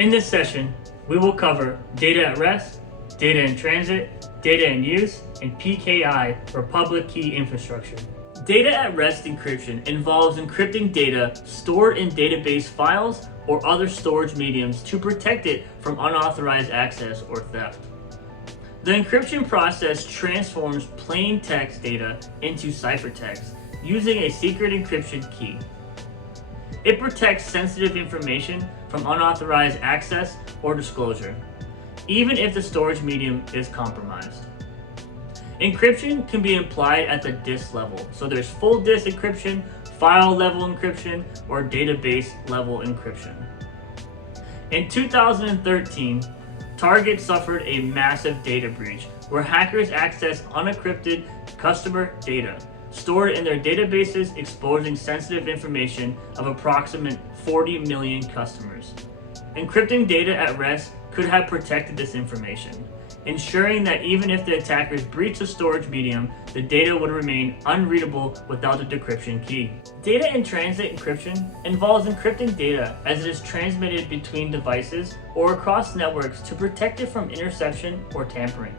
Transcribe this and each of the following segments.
In this session, we will cover data at rest, data in transit, data in use, and PKI, or public key infrastructure. Data at rest encryption involves encrypting data stored in database files or other storage mediums to protect it from unauthorized access or theft. The encryption process transforms plain text data into ciphertext using a secret encryption key. It protects sensitive information from unauthorized access or disclosure, even if the storage medium is compromised. Encryption can be applied at the disk level, so there's full disk encryption, file level encryption, or database level encryption. In 2013, Target suffered a massive data breach where hackers accessed unencrypted customer data stored in their databases, exposing sensitive information of approximately 40 million customers. Encrypting data at rest could have protected this information, ensuring that even if the attackers breached the storage medium, the data would remain unreadable without the decryption key. Data in transit encryption involves encrypting data as it is transmitted between devices or across networks to protect it from interception or tampering.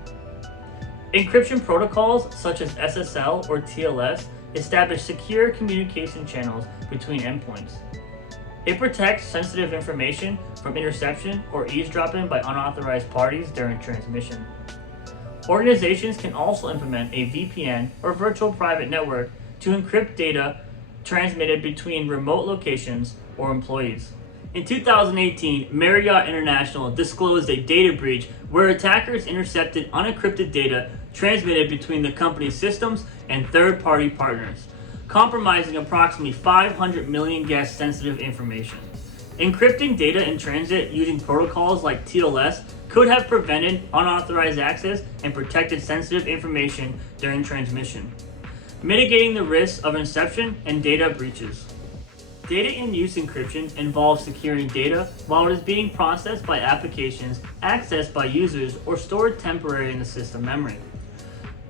Encryption protocols such as SSL or TLS establish secure communication channels between endpoints. It protects sensitive information from interception or eavesdropping by unauthorized parties during transmission. Organizations can also implement a VPN or virtual private network to encrypt data transmitted between remote locations or employees. In 2018, Marriott International disclosed a data breach where attackers intercepted unencrypted data transmitted between the company's systems and third-party partners, compromising approximately 500 million guest sensitive information. Encrypting data in transit using protocols like TLS could have prevented unauthorized access and protected sensitive information during transmission, mitigating the risks of interception and data breaches. Data in use encryption involves securing data while it is being processed by applications accessed by users or stored temporarily in the system memory.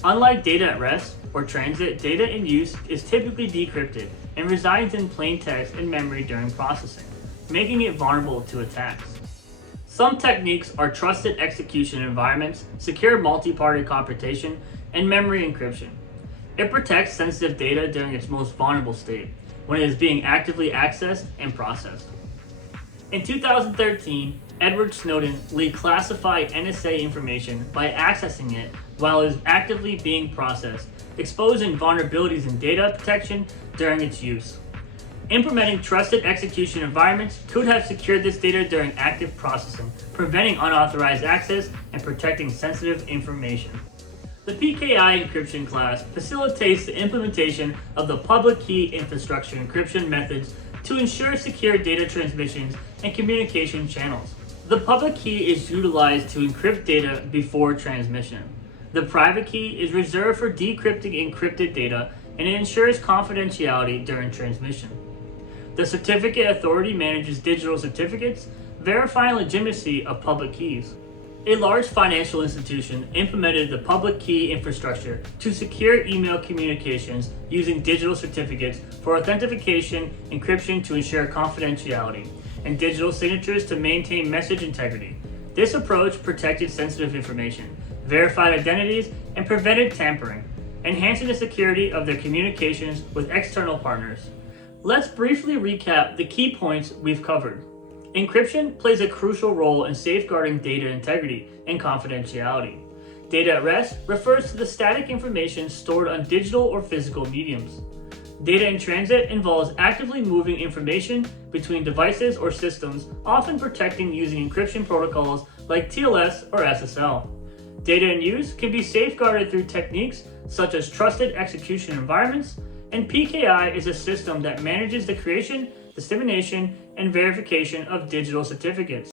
Unlike data at rest or transit, data in use is typically decrypted and resides in plain text and memory during processing, making it vulnerable to attacks. Some techniques are trusted execution environments, secure multi-party computation, and memory encryption. It protects sensitive data during its most vulnerable state, when it is being actively accessed and processed. In 2013, Edward Snowden leaked classified NSA information by accessing it while it is actively being processed, exposing vulnerabilities in data protection during its use. Implementing trusted execution environments could have secured this data during active processing, preventing unauthorized access and protecting sensitive information. The PKI encryption class facilitates the implementation of the public key infrastructure encryption methods to ensure secure data transmissions and communication channels. The public key is utilized to encrypt data before transmission. The private key is reserved for decrypting encrypted data, and it ensures confidentiality during transmission. The certificate authority manages digital certificates, verifying legitimacy of public keys. A large financial institution implemented the public key infrastructure to secure email communications using digital certificates for authentication, encryption to ensure confidentiality, and digital signatures to maintain message integrity. This approach protected sensitive information, verified identities, and prevented tampering, enhancing the security of their communications with external partners. Let's briefly recap the key points we've covered. Encryption plays a crucial role in safeguarding data integrity and confidentiality. Data at rest refers to the static information stored on digital or physical mediums. Data in transit involves actively moving information between devices or systems, often protecting using encryption protocols like TLS or SSL. Data in use can be safeguarded through techniques such as trusted execution environments, and PKI is a system that manages the creation, dissemination, and verification of digital certificates.